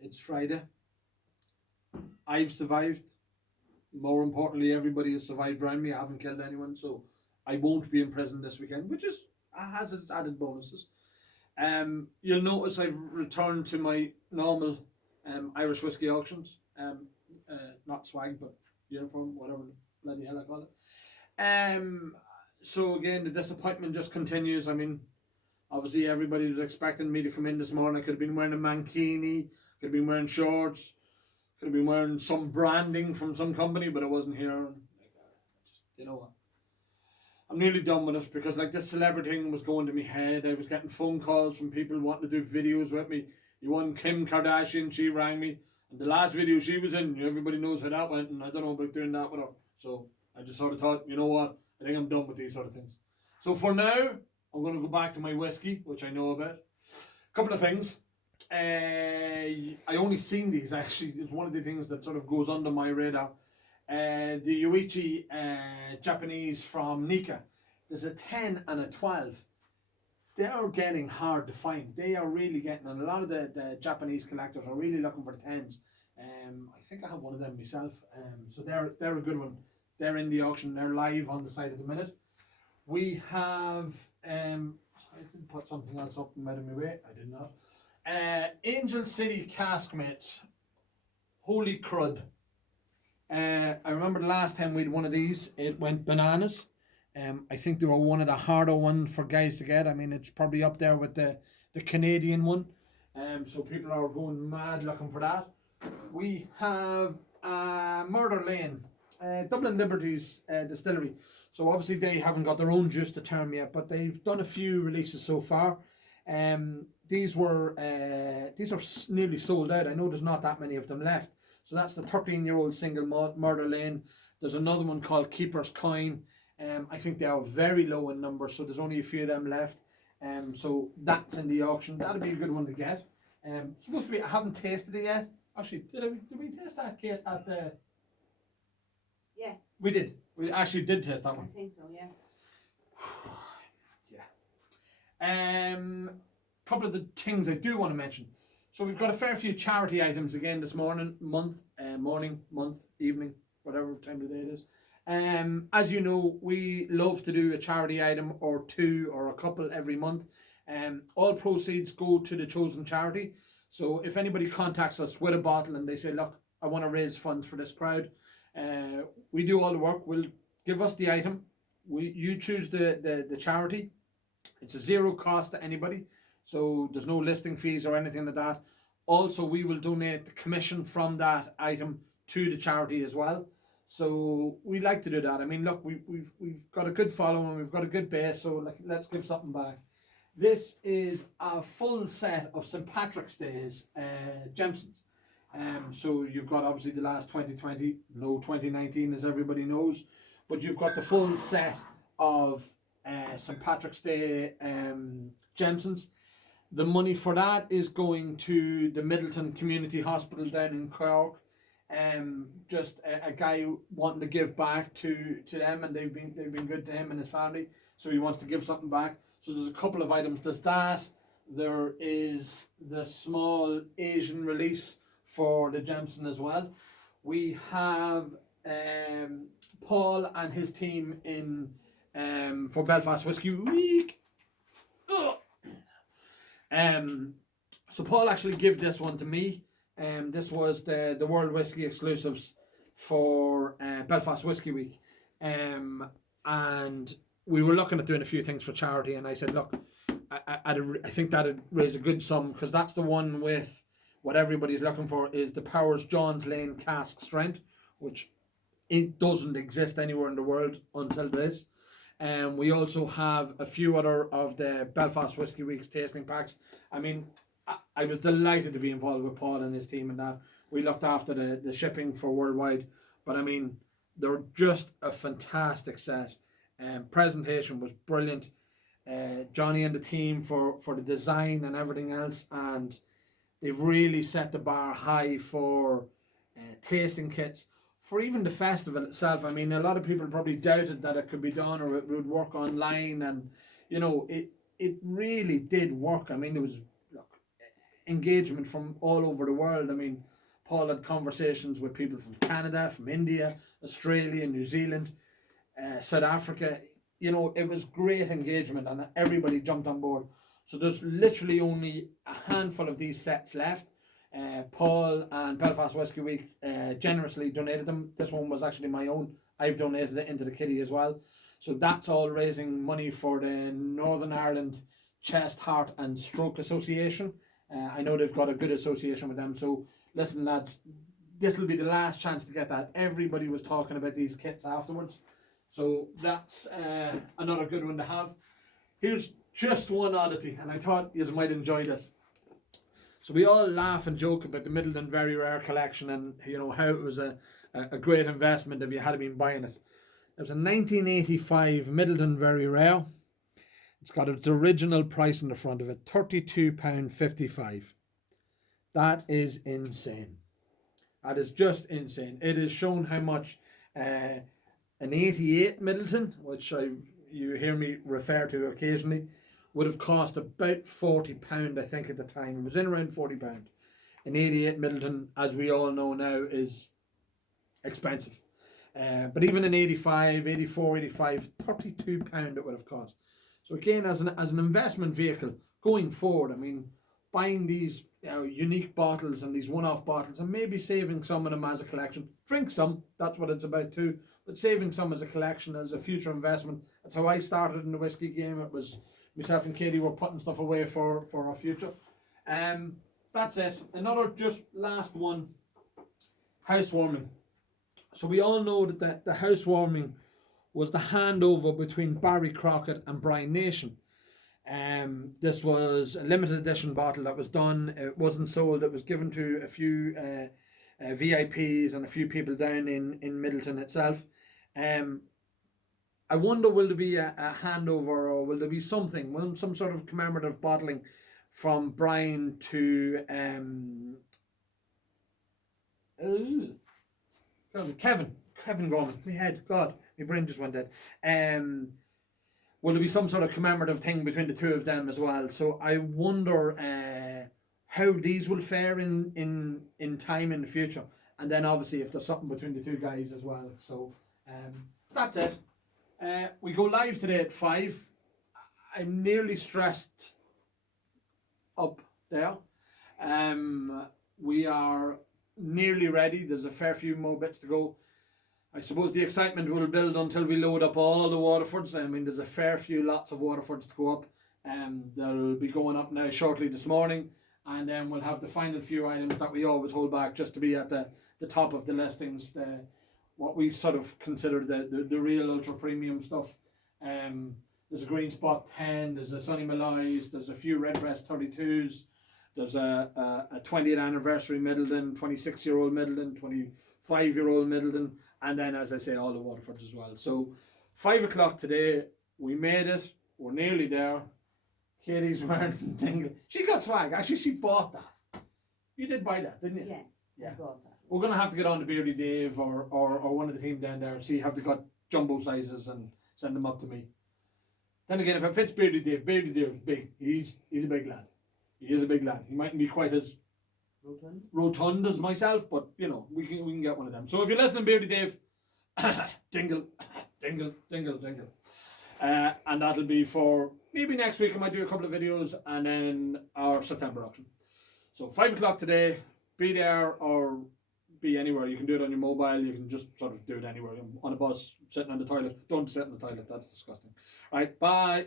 It's Friday. I've survived. More importantly, everybody has survived around me. I haven't killed anyone, so I won't be in prison this weekend, which is has its added bonuses. You'll notice I've returned to my normal Irish whiskey auctions. Not swag, but uniform, whatever bloody hell I call it. So again, the disappointment just continues. I mean, obviously everybody was expecting me to come in this morning. I could have been wearing a mankini, could have been wearing shorts, could have been wearing some branding from some company, but I wasn't here. And just, you know what? I'm nearly done with it because like this celebrity thing was going to my head. I was getting phone calls from people wanting to do videos with me. You won Kim Kardashian, she rang me. And the last video she was in, everybody knows how that went, and I don't know about doing that with her. So I just sort of thought, you know what, I think I'm done with these sort of things. So for now, I'm going to go back to my whiskey, which I know about. A couple of things. I only seen these actually. It's one of the things that sort of goes under my radar. The Yoichi Japanese from Nika. There's a 10 and a 12. They are getting hard to find. They are really getting, and a lot of the Japanese collectors are really looking for the 10s. I think I have one of them myself. So they're a good one. They're in the auction. They're live on the site at the minute. We have I didn't put something else up and out of my way. I did not. Angel City Caskmates. Holy crud. I remember the last time we had one of these, it went bananas. I think they were one of the harder ones for guys to get. I mean, it's probably up there with the Canadian one. So people are going mad looking for that. We have Murder Lane, Dublin Liberties Distillery. So obviously they haven't got their own juice to term yet, but they've done a few releases so far. These are nearly sold out. I know there's not that many of them left. So that's the 13-year-old single malt Murder Lane. There's another one called Keeper's Coin. I think they are very low in number, so there's only a few of them left. So that's in the auction. That'd be a good one to get. Supposed to be. I haven't tasted it yet. Actually, did we taste that, Kate, at the? Yeah. We did. We actually did taste that one. I think so. Yeah. Yeah. Couple of the things I do want to mention. So we've got a fair few charity items again this morning, morning, month, evening, whatever time of the day it is. As you know, we love to do a charity item or two or a couple every month. All proceeds go to the chosen charity. So if anybody contacts us with a bottle and they say, look, I want to raise funds for this crowd, we do all the work. We'll give us the item. You choose the charity. It's a zero cost to anybody. So there's no listing fees or anything like that. Also, we will donate the commission from that item to the charity as well. So we like to do that. I mean, look, we've got a good following, we've got a good base, so let's give something back. This is a full set of St. Patrick's Day's Jamesons. So you've got obviously the last 2020, no 2019 as everybody knows, but you've got the full set of St. Patrick's Day Jamesons. The money for that is going to the Middleton Community Hospital down in Cork. Just a guy wanting to give back to them, and they've been good to him and his family, so he wants to give something back. So there's a couple of items. There's that. There is the small Asian release for the Jameson as well. We have Paul and his team in for Belfast Whiskey Week. So Paul actually gave this one to me. This was the World Whiskey exclusives for Belfast Whiskey Week. And we were looking at doing a few things for charity, and I said, look, I think that'd raise a good sum, because that's the one with what everybody's looking for is the Powers Johns Lane cask strength, which it doesn't exist anywhere in the world until this. We also have a few other of the Belfast Whiskey Week's tasting packs. I mean, I was delighted to be involved with Paul and his team and that. We looked after the shipping for worldwide. But I mean, they're just a fantastic set. Presentation was brilliant. Johnny and the team for the design and everything else. And they've really set the bar high for tasting kits. For even the festival itself, I mean, a lot of people probably doubted that it could be done or it would work online. And, you know, it really did work. I mean, engagement from all over the world. I mean, Paul had conversations with people from Canada, from India, Australia, New Zealand, South Africa. You know, it was great engagement and everybody jumped on board. So there's literally only a handful of these sets left. Paul and Belfast Whisky Week generously donated them. This one was actually my own. I've donated it into the kitty as well. So that's all raising money for the Northern Ireland Chest, Heart and Stroke Association. I know they've got a good association with them. So listen, lads, this will be the last chance to get that. Everybody was talking about these kits afterwards. So that's another good one to have. Here's just one oddity, and I thought you might enjoy this. So we all laugh and joke about the Middleton Very Rare collection and, you know, how it was a great investment if you had been buying it. There's a 1985 Middleton Very Rare. It's got its original price in the front of it, £32.55. That is insane. That is just insane. It is shown how much an 88 Middleton, which you hear me refer to occasionally, would have cost about £40, I think, at the time. It was in around £40. An 88 Middleton, as we all know now, is expensive. But even an 85, 84, 85, £32 it would have cost. So again, as an investment vehicle going forward, I mean, buying these unique bottles and these one-off bottles and maybe saving some of them as a collection. Drink some, that's what it's about too. But saving some as a collection, as a future investment. That's how I started in the whiskey game. It was myself and Katie were putting stuff away for our future. That's it. Another just last one, housewarming. So we all know that the housewarming was the handover between Barry Crockett and Brian Nation. This was a limited edition bottle that was done. It wasn't sold. It was given to a few VIPs and a few people down in Middleton itself. I wonder, will there be a handover, or will there be something, some sort of commemorative bottling from Brian to Kevin Gorman, my head, God, my brain just went dead. Will there be some sort of commemorative thing between the two of them as well? So I wonder how these will fare in time in the future, and then obviously if there's something between the two guys as well. So that's it. We go live today at 5. I'm nearly stressed up there. We are nearly ready. There's a fair few more bits to go. I suppose the excitement will build until we load up all the Waterfords. I mean, there's a fair few lots of Waterfords to go up. They'll be going up now shortly this morning, and then we'll have the final few items that we always hold back just to be at the top of the listings. What we sort of consider the real ultra premium stuff. There's a Green Spot 10, there's a Sonny Malloy's, there's a few Redbreast 32s, there's a 20th anniversary Middleton, 26-year-old Middleton, 25-year-old Middleton, and then, as I say, all the Waterfords as well. So 5 o'clock today, we made it, we're nearly there. Katie's wearing Dingle. She got swag, actually she bought that. You did buy that, didn't you? Yes, yeah. I bought that. We're going to have to get on to Beardy Dave or one of the team down there and see if they got jumbo sizes and send them up to me. Then again, if it fits Beardy Dave is big. He's a big lad. He is a big lad. He mightn't be quite as rotund as myself, but you know, we can get one of them. So if you're listening, Beardy Dave, dingle, dingle, dingle, dingle. And that'll be for maybe next week. I might do a couple of videos and then our September auction. So 5 o'clock today, be there or be anywhere. You can do it on your mobile. You can just sort of do it anywhere. On a bus, sitting on the toilet. Don't sit on the toilet. That's disgusting. Right, bye.